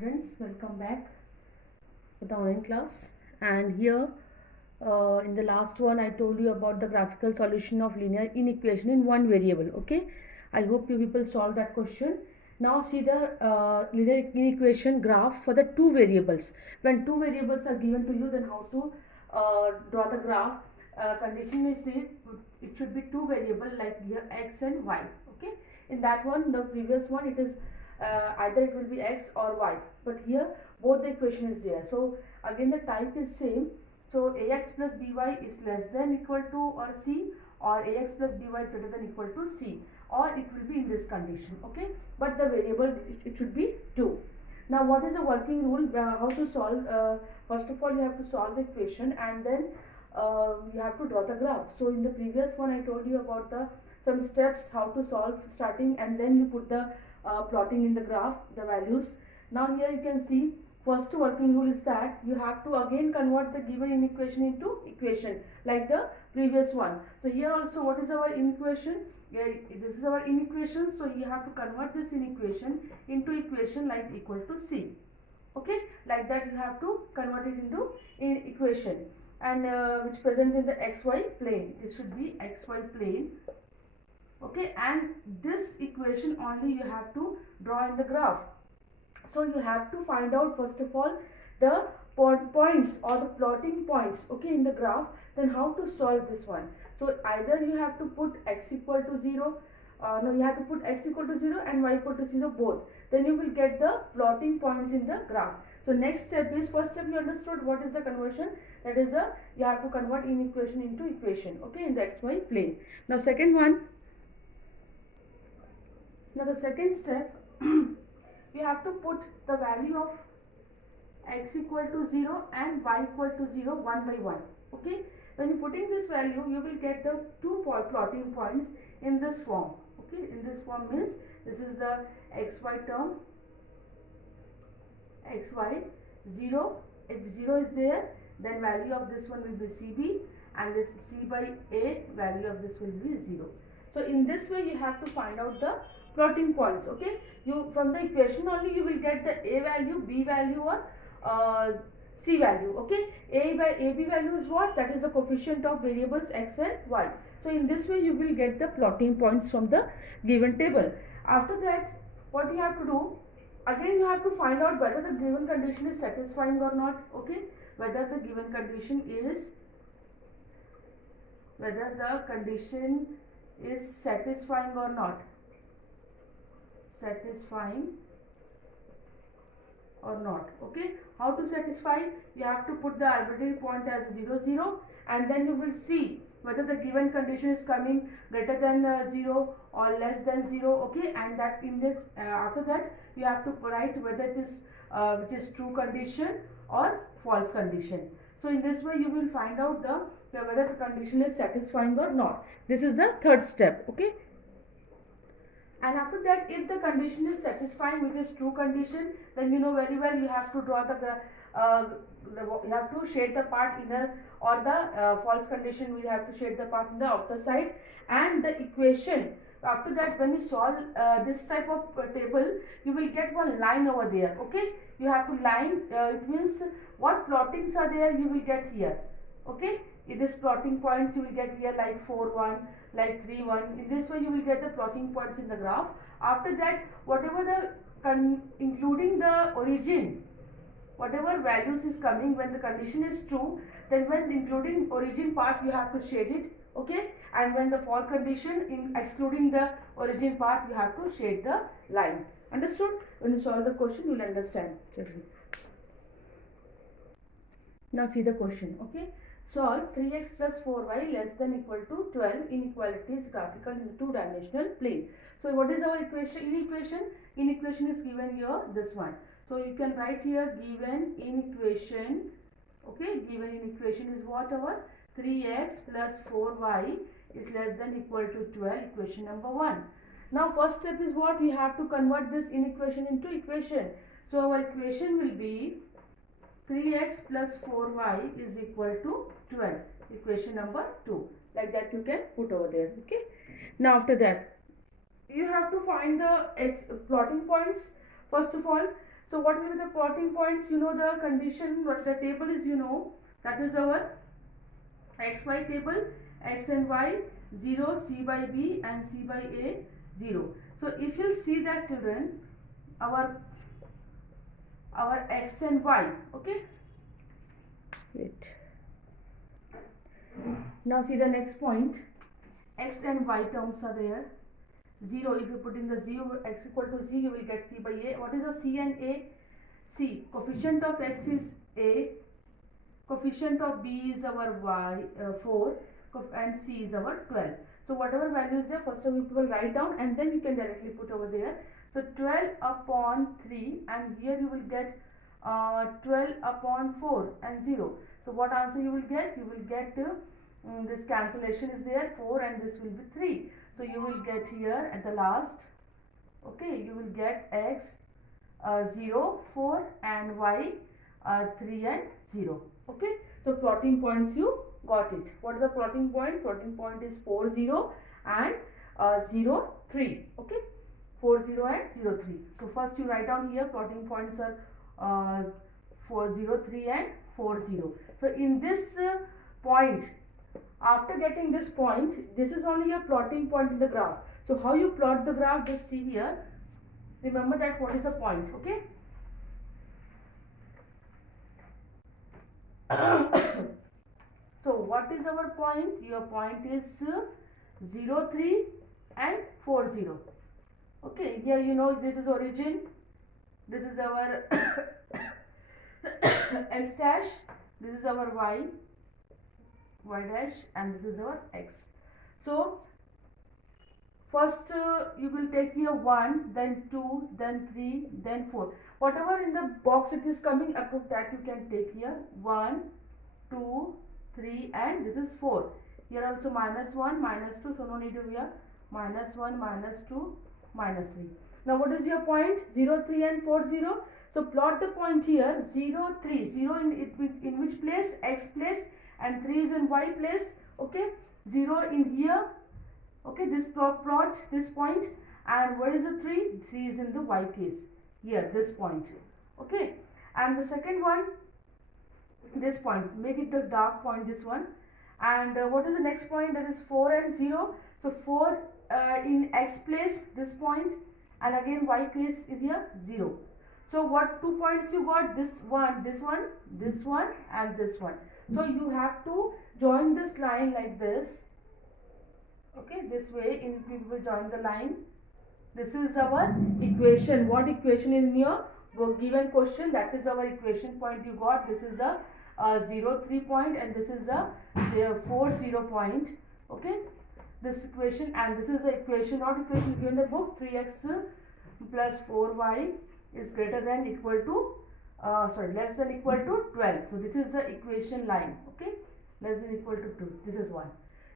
students, welcome back to the online class. And here in the last one I told you about the graphical solution of linear inequation in one variable. Okay, I hope you people solved that question. Now see the linear inequation graph for the two variables. When two variables are given to you, then how to draw the graph. Condition is this, it should be two variable like here x and y. Okay, in that one, the previous one, it is either it will be x or y, but here both the equation is there. So again the type is same. So ax plus by is less than equal to or c, or ax plus by is greater than equal to c, or it will be in this condition. Okay, but the variable it should be 2. Now what is the working rule, how to solve? First of all, you have to solve the equation, and then you have to draw the graph. So in the previous one I told you about the some steps how to solve starting, and then you put the plotting in the graph the values. Now here you can see first working rule is that you have to again convert the given inequation into equation like the previous one. So here also, what is our inequation? This is our inequation, so you have to convert this inequation into equation like equal to c. Okay, like that you have to convert it into equation, and which present in the xy plane. This should be xy plane. Okay, and this equation only you have to draw in the graph. So you have to find out first of all the points or the plotting points, okay, in the graph. Then how to solve this one? So either you have to put x equal to 0, no, you have to put x equal to 0 and y equal to 0 both. Then you will get the plotting points in the graph. So next step is, first step you understood what is the conversion, that is you have to convert inequation into equation, okay, in the xy plane. Now second one, now the second step you have to put the value of x equal to 0 and y equal to 0 one by one. Okay, when you putting this value, you will get the two plotting points in this form. Okay, in this form means this is the xy term, xy 0. If 0 is there, then value of this one will be cb, and this c by a, value of this will be 0. So in this way you have to find out the plotting points. Okay, you from the equation only you will get the a value, b value, or c value. Okay, ab value is what? That is the coefficient of variables x and y. So in this way you will get the plotting points from the given table. After that, what you have to do, again you have to find out whether the given condition is satisfying or not. Okay, whether the given condition is satisfying or not, satisfying or not. Okay, how to satisfy? You have to put the arbitrary point as 0 0, and then you will see whether the given condition is coming greater than 0 or less than 0. Okay, and that in this after that you have to write whether it is which is true condition or false condition. So in this way you will find out the whether the condition is satisfying or not. This is the third step. Okay, and after that, if the condition is satisfying, which is true condition, then you know very well you have to draw you have to shade the part inner, or the false condition we have to shade the part in the outer side. And the equation, after that when you solve this type of table, you will get one line over there. Okay, you have to line, it means what plottings are there you will get here. Okay, in this plotting points you will get here like 4 1, like 3 1. In this way you will get the plotting points in the graph. After that, whatever the including the origin, whatever values is coming when the condition is true, then when including origin part you have to shade it. Okay, and when the false condition in excluding the origin part you have to shade the line. Understood? When you solve the question you will understand. Now see the question. Okay, solve 3x plus 4y less than equal to 12 inequality is graphical in two-dimensional plane. So what is our equation? Inequation is given here, this one. So you can write here given inequation. Okay, given inequation is what? Our 3x plus 4y is less than equal to 12, equation number 1. Now first step is what? We have to convert this inequation into equation. So our equation will be 3x plus 4y is equal to 12, equation number 2. Like that you can put over there. Okay, now after that you have to find the plotting points first of all. So what will be the plotting points? You know the condition, what the table is, you know, that is our XY table, X and Y 0, C by B and C by A 0. So if you see that, children, our X and Y, okay, wait, now see the next point, X and Y terms are there. 0, if you put in the 0, X equal to 0, you will get C by A. What is the C and A? C, coefficient of X is A, coefficient of B is our Y 4, and C is our 12. So whatever value is there, first of all we will write down and then you can directly put over there. So 12 upon 3, and here you will get 12 upon 4 and 0. So what answer you will get? You will get this cancellation is there, 4 and this will be 3. So you will get here at the last, okay, you will get X 0, 4 and Y 3 and 0. Okay, so plotting points, you got it. What is the plotting point? Plotting point is 4, 0 and 0, 3. Okay, 4, 0 and 0, 3. So first you write down here plotting points are 4, 0, 3 and 4, 0. So in this point, after getting this point, this is only a plotting point in the graph. So how you plot the graph, just see here. Remember that what is the point, okay? So what is our point? Your point is 0, 3 and 4, 0. Okay, here you know this is origin. This is our X dash. This is our Y dash, and this is our X. So first you will take here 1, then 2, then 3, then 4. Whatever in the box it is coming, above that you can take here 1, 2, 3 and this is 4. Here also minus 1, minus 2, so no need to here minus 1, minus 2, minus 3. Now what is your point? 0, 3 and 4, 0. So plot the point here 0, 3. 0 in which place? X place, and 3 is in Y place. Okay, 0 in here. Okay, this plot this point, and where is the 3? 3 is in the Y case, here this point. Okay, and the second one, this point, make it the dark point, this one. And what is the next point? That is 4 and 0. So 4 in X place, this point, and again Y place is here 0. So what 2 points you got? This one, this one, this one and this one. So you have to join this line like this. Okay, this way in we will join the line. This is our equation. What equation is in your given question? That is our equation point you got. This is a 0, 3 point, and this is a 4, 0 point. Okay, this equation, and this is the equation, not equation given in the book. 3x plus 4y is greater than equal to less than equal to 12. So this is the equation line. Okay, less than equal to 2. This is 1.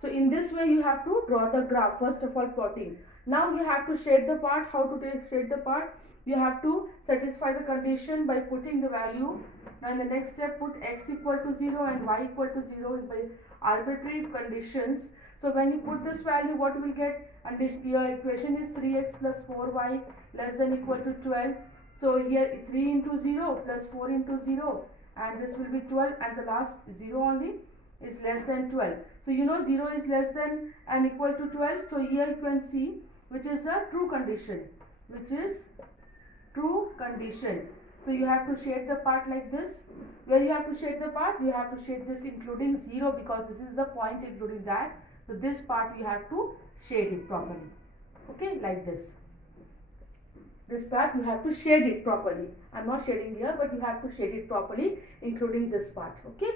So in this way you have to draw the graph. First of all, plotting. Now you have to shade the part. How to shade the part? You have to satisfy the condition by putting the value. Now in the next step, put x equal to 0 and y equal to 0 by arbitrary conditions. So when you put this value, what you will get? And this, your equation is 3x plus 4y less than equal to 12. So here 3 into 0 plus 4 into 0, and this will be 12, and the last 0 only is less than 12. So you know 0 is less than and equal to 12. So here you can see which is a true condition, which is true condition. So you have to shade the part like this. Where you have to shade the part? You have to shade this including 0, because this is the point including that. So this part you have to shade it properly. Okay, like this. This part you have to shade it properly. I am not shading here, but you have to shade it properly, including this part. Okay,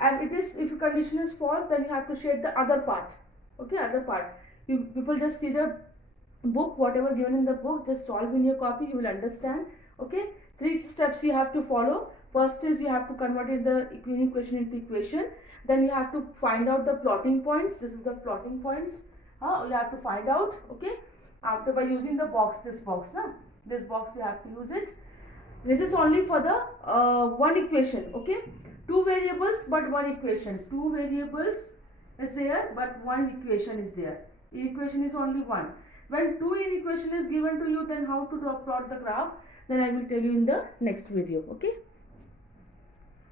and it is, if condition is false, then you have to shade the other part. Okay, other part. You people just see the book, whatever given in the book, just solve in your copy, you will understand. Okay, 3 steps you have to follow. First is you have to convert the equation into equation. Then you have to find out the plotting points. This is the plotting points. You have to find out. Okay, after by using the box, this box, this box you have to use it. This is only for the one equation. Okay, 2 variables but 1 equation. 2 variables is there but 1 equation is there. Equation is only 1. When 2 equation is given to you, then how to plot the graph? then I will tell you in the next video. Okay.